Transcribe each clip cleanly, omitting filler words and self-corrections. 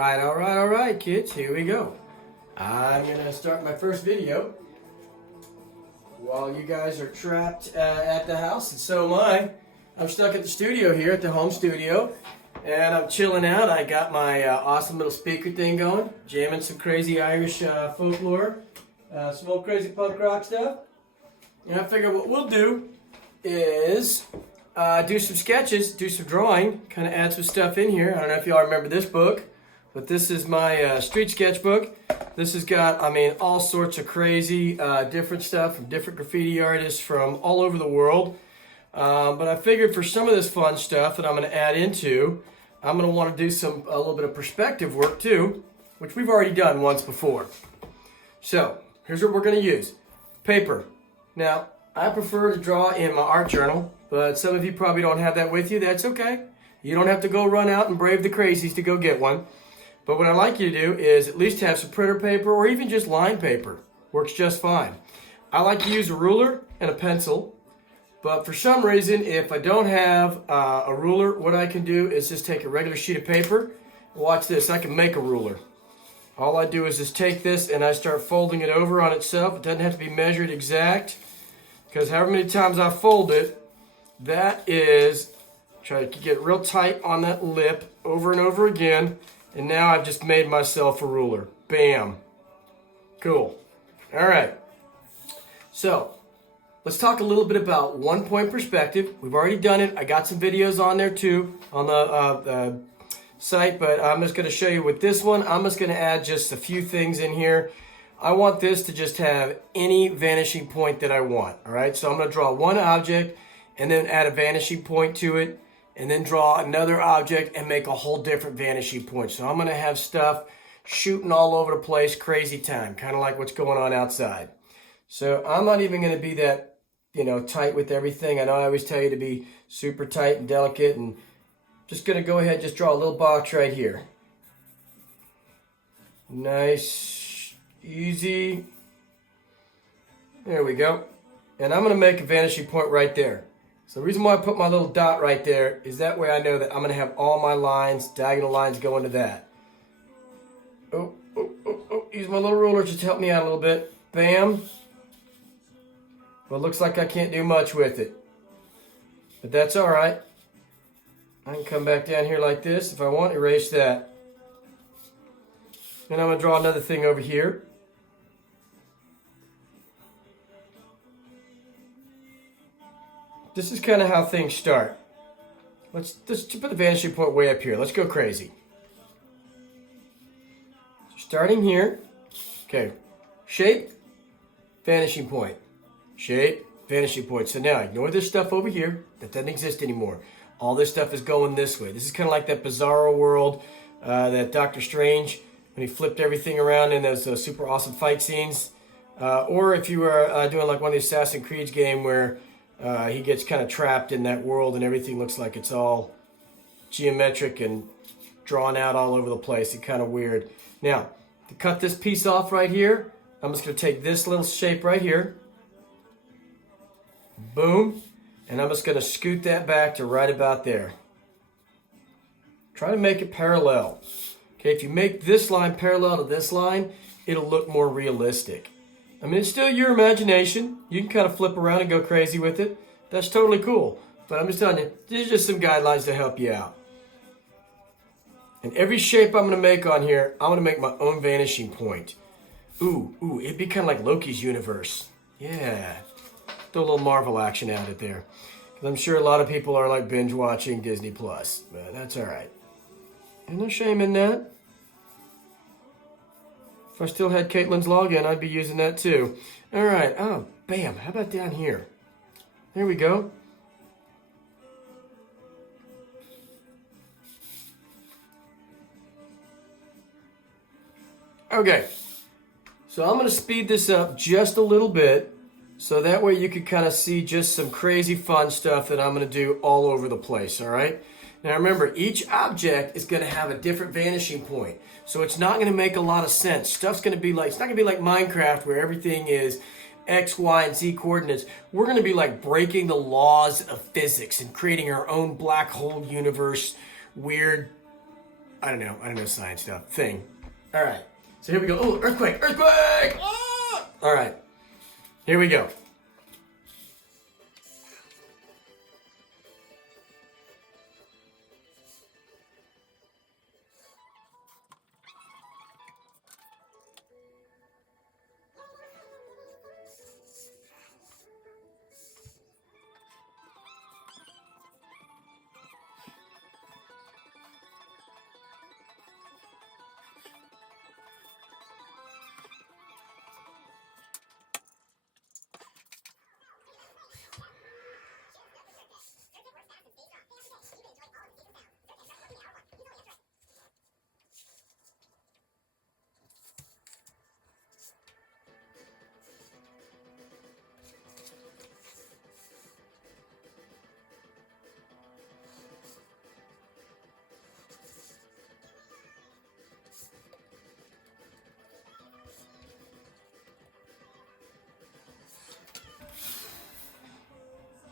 All right, kids, here we go. I'm gonna start my first video while you guys are trapped at the house, and so am I. I'm stuck at the studio here, at the home studio, and I'm chilling out. I got my awesome little speaker thing going, jamming some crazy Irish folklore, some old crazy punk rock stuff. And I figure what we'll do is do some sketches, do some drawing, kind of add some stuff in here. I don't know if y'all remember this book, but this is my street sketch book. This has got, all sorts of crazy different stuff from different graffiti artists from all over the world. But I figured for some of this fun stuff that I'm going to add into, I'm going to want to do a little bit of perspective work too, which we've already done once before. So here's what we're going to use. Paper. Now, I prefer to draw in my art journal, but some of you probably don't have that with you. That's okay. You don't have to go run out and brave the crazies to go get one. But what I'd like you to do is at least have some printer paper or even just line paper. Works just fine. I like to use a ruler and a pencil, but for some reason, if I don't have a ruler, what I can do is just take a regular sheet of paper. Watch this, I can make a ruler. All I do is just take this and I start folding it over on itself. It doesn't have to be measured exact, because however many times I fold it, that is, try to get real tight on that lip over and over again. And now I've just made myself a ruler. Bam. Cool. All right. So let's talk a little bit about one-point perspective. We've already done it. I got some videos on there too on the site, but I'm just going to show you with this one. I'm just going to add just a few things in here. I want this to just have any vanishing point that I want. All right. So I'm going to draw one object and then add a vanishing point to it, and then draw another object and make a whole different vanishing point. So I'm going to have stuff shooting all over the place, crazy time, kind of like what's going on outside. So I'm not even going to be that, tight with everything. I know I always tell you to be super tight and delicate, and just going to go ahead and just draw a little box right here. Nice, easy. There we go. And I'm going to make a vanishing point right there. So the reason why I put my little dot right there is that way I know that I'm going to have all my lines, diagonal lines going to that. Oh, use my little ruler just to help me out a little bit. Bam. Well, it looks like I can't do much with it, but that's all right. I can come back down here like this if I want, erase that. And I'm going to draw another thing over here. This is kind of how things start. Let's put the vanishing point way up here. Let's go crazy. Starting here. Okay. Shape, vanishing point. Shape, vanishing point. So now ignore this stuff over here. That doesn't exist anymore. All this stuff is going this way. This is kind of like that Bizarro world that Doctor Strange, when he flipped everything around in those super awesome fight scenes. Or if you were doing like one of the Assassin's Creed game where he gets kind of trapped in that world and everything looks like it's all geometric and drawn out all over the place. It's kind of weird. Now, to cut this piece off right here, I'm just going to take this little shape right here. Boom. And I'm just going to scoot that back to right about there. Try to make it parallel. Okay, if you make this line parallel to this line, it'll look more realistic. It's still your imagination. You can kind of flip around and go crazy with it. That's totally cool. But I'm just telling you, these are just some guidelines to help you out. And every shape I'm going to make on here, I'm going to make my own vanishing point. Ooh, it'd be kind of like Loki's universe. Yeah. Throw a little Marvel action at it there. Because I'm sure a lot of people are like binge watching Disney Plus. But that's all right. Ain't no shame in that. If I still had Caitlin's login, I'd be using that too. All right. Oh, bam. How about down here? There we go. Okay. So I'm going to speed this up just a little bit, so that way you can kind of see just some crazy fun stuff that I'm going to do all over the place, all right? Now remember, each object is going to have a different vanishing point. So it's not going to make a lot of sense. Stuff's going to be like, it's not going to be like Minecraft where everything is X, Y, and Z coordinates. We're going to be like breaking the laws of physics and creating our own black hole universe, weird I don't know science stuff, thing. All right, so here we go. Oh, earthquake, earthquake! Ah! All right, here we go.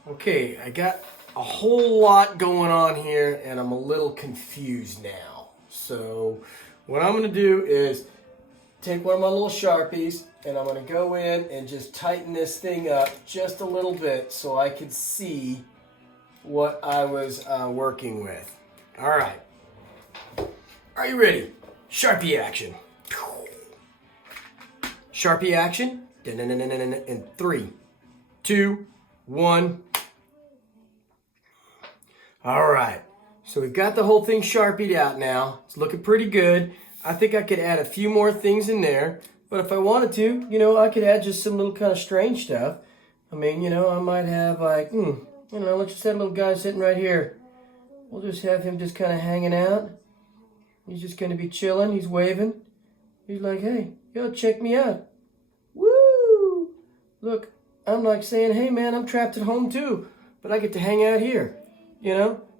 Okay, I got a whole lot going on here and I'm a little confused now. So what I'm going to do is take one of my little Sharpies and I'm going to go in and just tighten this thing up just a little bit so I can see what I was working with. All right. Are you ready? Sharpie action. Sharpie action. In 3, 2, 1. All right, so we've got the whole thing Sharpied out now. It's looking pretty good. I think I could add a few more things in there, but if I wanted to, I could add just some little kind of strange stuff. I mean, I might have like, let's just have a little guy sitting right here. We'll just have him just kind of hanging out. He's just going to be chilling. He's waving. He's like, hey, yo, check me out. Woo! Look, I'm like saying, hey, man, I'm trapped at home too, but I get to hang out here.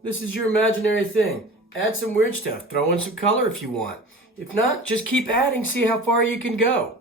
This is your imaginary thing. Add some weird stuff. Throw in some color if you want. If not, just keep adding, see how far you can go.